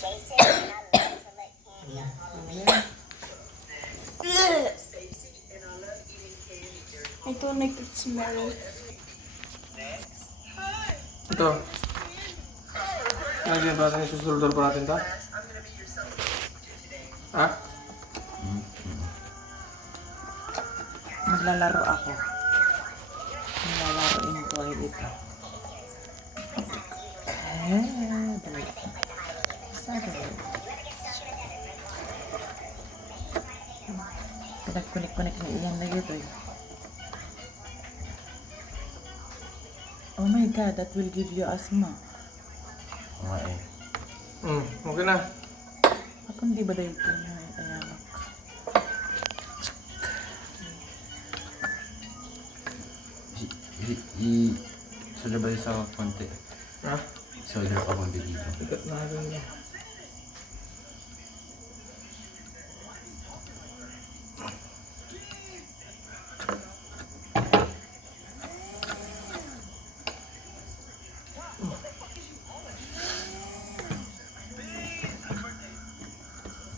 I don't like the smell. Ito. Lagyan ba natin susuldor pa natin ito? Ha? Maglalaro ako. Maglalaroin ko ay ito. Dali. Sabi. Pinag-connect na iyan na ito eh. Oh my god, that will give you asthma. Oo nga eh. Okay na. Ako hindi ba dahil ito na ayamak? Solder ba sa konti? Ha? Solder pa konti dito. Ikat na natin niya.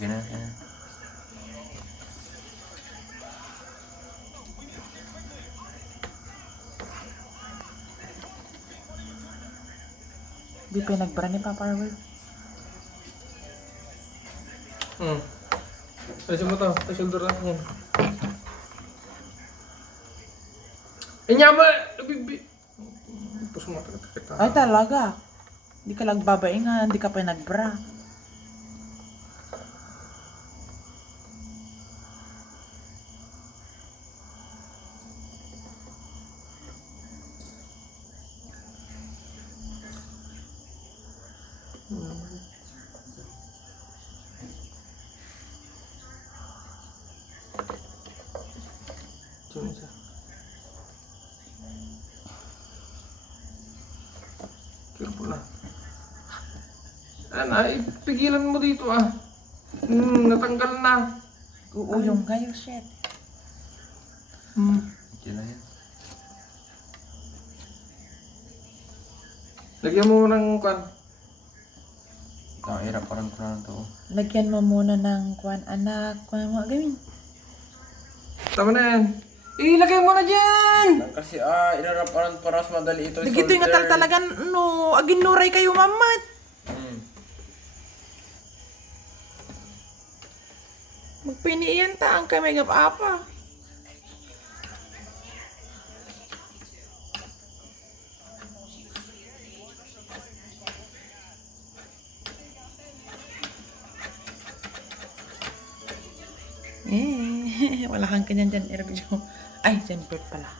Okay na, okay na. Di pinagbara ni Papa Robert. Alisin mo ito. Susuldor natin yan. Inyama! Puso mo ito. Ay talaga. Di ka nagbabaingan, di ka pinagbara. Sino siya? Careful na. Ay, pigilan mo dito ah. Natanggal na. Uuyong kayo, shit. Okay na yan. Lagyan mo ng kwan. Ang hirap parang ko na ito. Lagyan mo muna ng kwan, anak. Kwan mo gawin. Tama na yan. Ilagay mo na dyan! Kasi inarap parang paras madali ito. Digito yung talagan, no. Aginuray kayo, mamat. Magpiniiyan ta ang kay may gap-apa. Wala kang kanyan dyan, Ergo. Ay, siyempre pala.